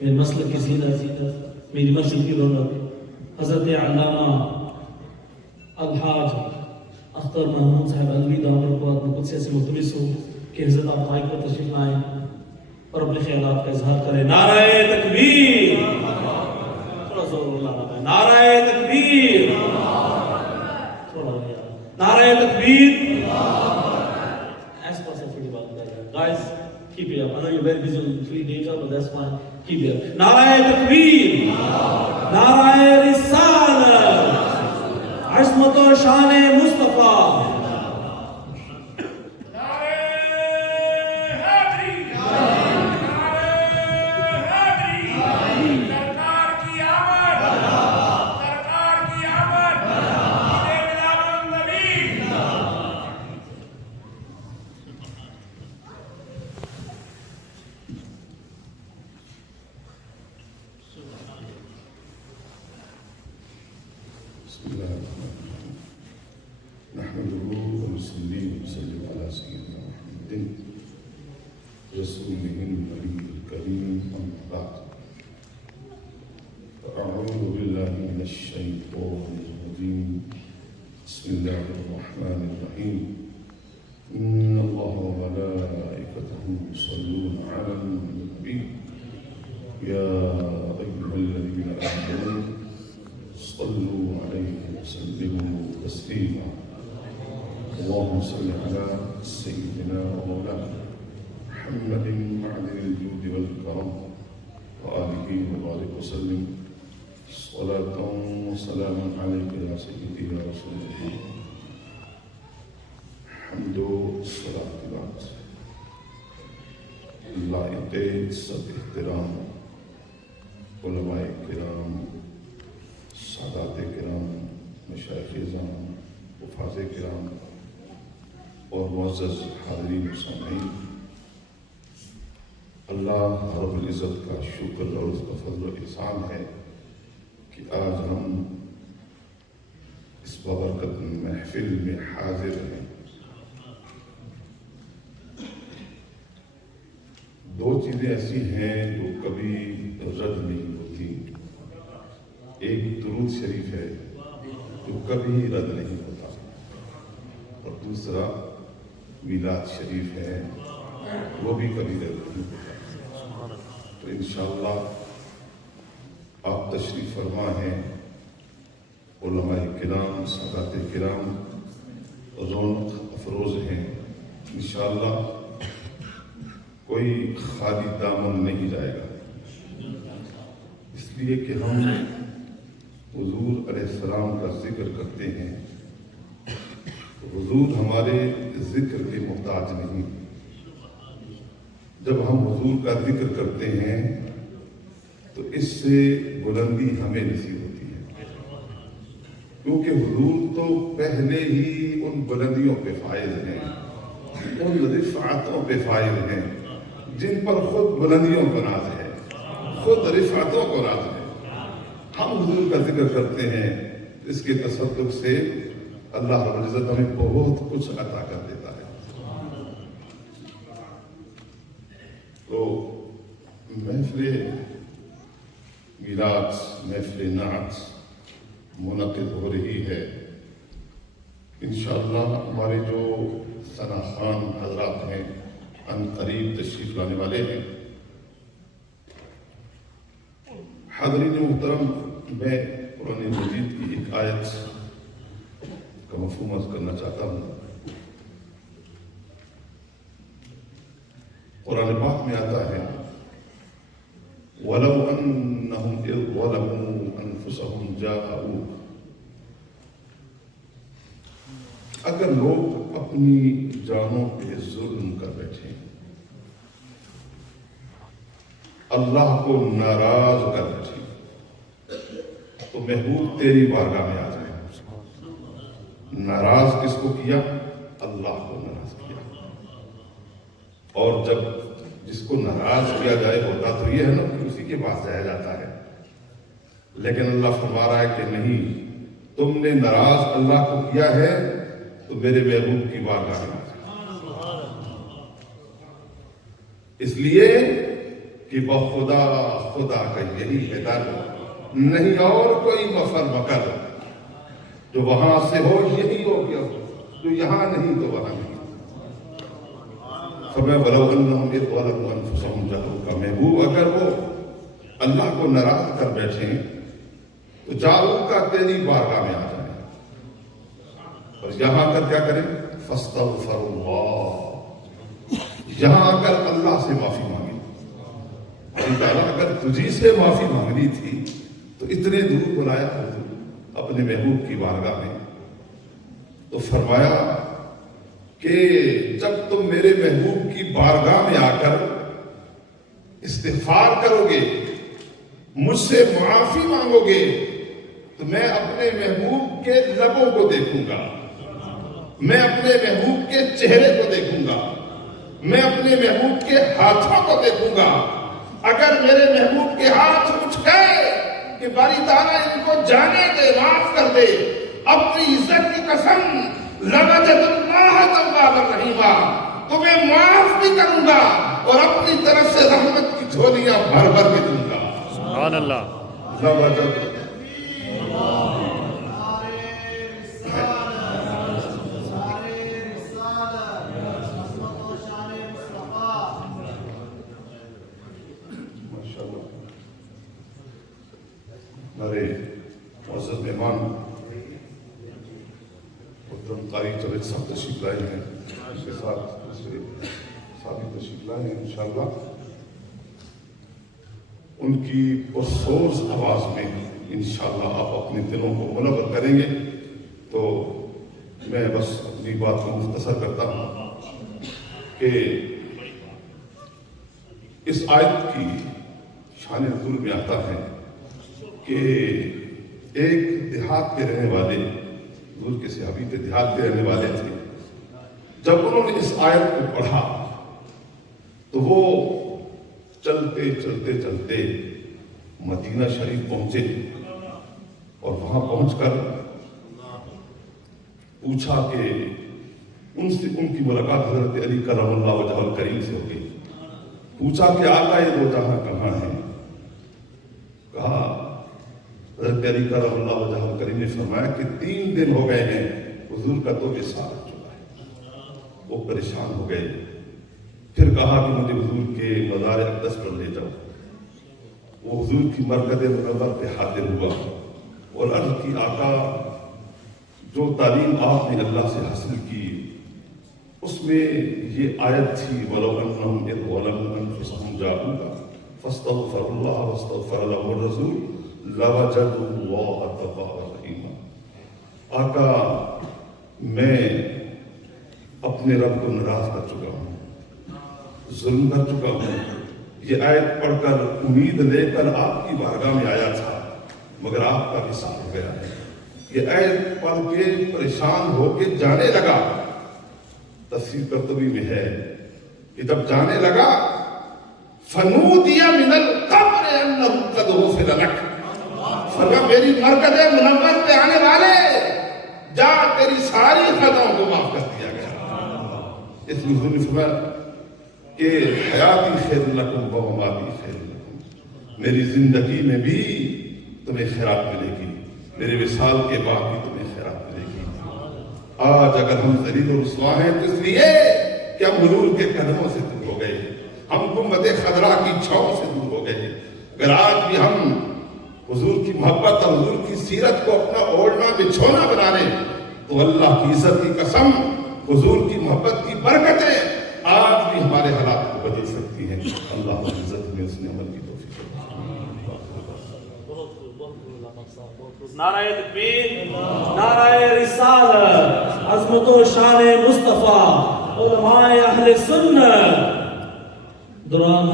میرے مسلک کی زینت، میری مسجد کی رونق، حضرت علامہ الحاج اختر محمود صاحب علوی دامن کو قدس سے ملتمس ہوں کہ حضرت آپ بھائی پر تشریف لائیں اور اپنے خیالات کا اظہار کریں۔ نعرہ تکبیر، تھوڑا زور لگانا ہے، نعرہ تکبیر، تھوڑا نعرہ تکبیر۔ ایس پاس ہے تھوڑی بات کر رہے ہیں guys, keep it up. I know you're very busy on free data, but that's fine. Keep it up. نعرہ تکبیر، نعرہ رسالت، عظمت و شان مصطفیٰ۔ بسم الله الرحمن الرحيم نحمده ونصلي ونسلم على سيدنا محمد رسوله النبي الكريم أما بعد فأعوذ بالله من الشيطان الرجيم بسم الله الرحمن الرحيم إن الله وملائكته يصلون على النبي يا أيها الذين آمنوا صلوا عليه وسلموا تسليما اللهم صل على سيدنا ومولانا محمد معدن الجود والكرم وآله وبارك وسلم صلاة وسلاما عليك يا سيدي يا رسول الله حمد الصلاة بعد لائق عزت احترام علماء کرام، سادات کرام، مشائخ اعظام، حفاظ کرام اور معزز حاضرین و سامعین، اللہ رب العزت کا شکر اور اس کا فضل و احسان ہے کہ آج ہم اس بابرکت محفل میں حاضر ہیں۔ دو چیزیں ایسی ہیں جو کبھی رد نہیں ہوتی، ایک درود شریف ہے جو کبھی رد نہیں ہوتا اور دوسرا میلاد شریف ہے وہ بھی کبھی رد نہیں ہوتا۔ تو انشاءاللہ آپ تشریف فرما ہیں، علماء کرام، سادات کرام رونق افروز ہیں، انشاءاللہ کوئی خالی دامن نہیں جائے گا، اس لیے کہ ہم حضور علیہ السلام کا ذکر کرتے ہیں تو حضور ہمارے ذکر کے محتاج نہیں۔ جب ہم حضور کا ذکر کرتے ہیں تو اس سے بلندی ہمیں نصیب ہوتی ہے، کیونکہ حضور تو پہلے ہی ان بلندیوں پہ فائز ہیں، ان رفعتوں پہ فائز ہیں جن پر خود بلندیوں کو ناز ہے، خود رفعتوں کو ناز ہے۔ ہم حضور کا ذکر کرتے ہیں، اس کے تصدق سے اللہ رب العزت ہمیں بہت کچھ عطا کر دیتا ہے۔ تو محفل میلاد، محفل نعت منعقد ہو رہی ہے، انشاءاللہ ہمارے جو ثنا خوان حضرات ہیں ان قریب تشریف لانے والے ہیں۔ حاضرین محترم، میں قرآن مجید کی ایک آیت کا مفہوم عرض کرنا چاہتا ہوں۔ قرآن پاک میں آتا ہے وَلَوْ أَنَّهُمْ إِذْ ظَلَمُوا أَنفُسَهُمْ جَاءُوكَ، اگر لوگ اپنی جانوں پہ ظلم کر بیٹھے، اللہ کو ناراض کر بیٹھے، تو محبوب تیری بارگاہ میں آ جائے۔ ناراض کس کو کیا؟ اللہ کو ناراض کیا۔ اور جب جس کو ناراض کیا جائے ہوتا تو یہ ہے نا کہ اسی کے پاس جایا جاتا ہے، لیکن اللہ فرما رہا ہے کہ نہیں، تم نے ناراض اللہ کو کیا ہے تو میرے محبوب کی بارگاہ میں آ جائے۔ اس لیے کہ بخدا خدا کا یہی ہے در، نہیں اور کوئی مفر مکر، جو وہاں سے ہو یہی ہو گیا، جو یہاں نہیں تو وہاں نہیں۔ فرمایا وَلَوْ أَنَّهُمْ إِذْ ظَلَمُوا أَنفُسَهُمْ جَاءُوكَ، کا محبوب اگر وہ اللہ کو ناراض کر بیٹھیں تو جاؤ کا تیری بارگاہ میں آ جائیں، اور یہاں آ کر کیا کریں؟ فَاسْتَغْفَرُ اللَّهَ، یہاں آ کر اللہ سے معافی مانگی۔ اللہ تعالیٰ اگر تجھی سے معافی مانگنی تھی تو اتنے دور بلایا حضور اپنے محبوب کی بارگاہ میں، تو فرمایا کہ جب تم میرے محبوب کی بارگاہ میں آ کر استغفار کرو گے، مجھ سے معافی مانگو گے، تو میں اپنے محبوب کے لبوں کو دیکھوں گا، میں اپنے محبوب کے چہرے کو دیکھوں گا، میں اپنے محبوب کے ہاتھوں کو دیکھوں گا۔ اگر میرے محبوب کے ہاتھ اٹھ گئے کہ باری تعالیٰ ان کو جانے دے، معاف کر دے، اپنی عزت کی قسم لَوَجَدُ اللَّهَ تَوَّابًا رَحِيمًا، تمہیں معاف بھی کروں گا اور اپنی طرف سے رحمت کی جھولیاں بھر بھر کے دوں گا۔ سبحان اللہ۔ لَوَجَدُ ہمارے معزز مہمان محترم قاری جاوید صاحب تشریف لائے ہیں، اس کے ساتھ دوسرے ساتھی تشریف لائے ہیں، انشاءاللہ ان کی پرسوز آواز میں انشاءاللہ آپ اپنے دلوں کو منور کریں گے۔ تو میں بس اپنی بات کو مختصر کرتا ہوں کہ اس آیت کی شان نزول میں آتا ہے کہ ایک دیہات کے رہنے والے، حضور کے صحابی کے دیہات کے رہنے والے تھے، جب انہوں نے اس آیت کو پڑھا تو وہ چلتے چلتے چلتے مدینہ شریف پہنچے، اور وہاں پہنچ کر پوچھا کہ ان کی ملاقات حضرت علی کرم اللہ وجہ الکریم سے ہو گئی۔ پوچھا کہ آقا یہ دو جہاں کہاں ہیں؟ کہا حضرت علی کرم اللہ وجہ الکریم نے فرمایا کہ 3 دن ہو گئے ہیں حضور کا تو وصال ہو چکا ہے۔ وہ پریشان ہو گئے، پھر کہا کہ مجھے حضور کے مزار اقدس پر لے جاؤ۔ وہ حضور کی مرکز منور پہ حاضر ہوا اور عرض کی آقا جو تعلیم آپ نے اللہ سے حاصل کی اس میں یہ آیت تھی وَلَوْ أَنَّهُمْ إِذْ ظَلَمُوا أَنفُسَهُمْ جَاءُوكَ فَاسْتَغْفَرُوا اللَّهَ وَاسْتَغْفَرَ لَهُمُ الرَّسُولُ لَوَجَدُوا اللَّهَ تَوَّابًا رَحِيمًا۔ آقا میں اپنے رب کو ناراض کر چکا ہوں، ظلم کر چکا ہوں، یہ آیت پڑھ کر امید لے کر آپ کی بارگاہ میں آیا تھا، مگر آپ کا وصال ہو گیا ہے۔ یہ آیت پڑھ کے پریشان ہو کے جانے لگا۔ تفسیر قرطبی میں ہے کہ جب جانے لگا فَنُودِيَ مِنَ الْقَبْرِ أَنَّهُ قَدْ غُفِرَ لَكَ، فرمایا میری مرکز منور پہ آنے والے جا، تیری ساری خطاؤں کو معاف کر دیا گیا۔ اس میں حضور نے فرمایا کہ حیاتی خیر لکم و مماتی خیر لکم، میری زندگی میں بھی تمہیں خیرات ملے گی، میرے وصال کے بعد بھی تمہیں خیرات ملے گی۔ آج اگر ہم ذلیل و رسوا ہیں تو اس لیے کہ ہم حضور کے قدموں سے دور ہو گئے، ہم گنبد خضرا کی چھاؤں سے دور ہو گئے۔ اگر آج بھی ہم حضور کی محبت اور حضور کی سیرت کو اپنا اوڑھنا بچھونا بنا لیں تو اللہ کی عزت کی قسم، حضور کی محبت کی برکتیں آج بھی ہمارے حالات کو بدل سکتی ہیں۔ اللہ کی عزت میں اس نے عمل کی توفیق۔ نعرہ تکبیر، نعرہ رسالت، عظمت و شان مصطفیٰ، علماء اہل سنت، دوران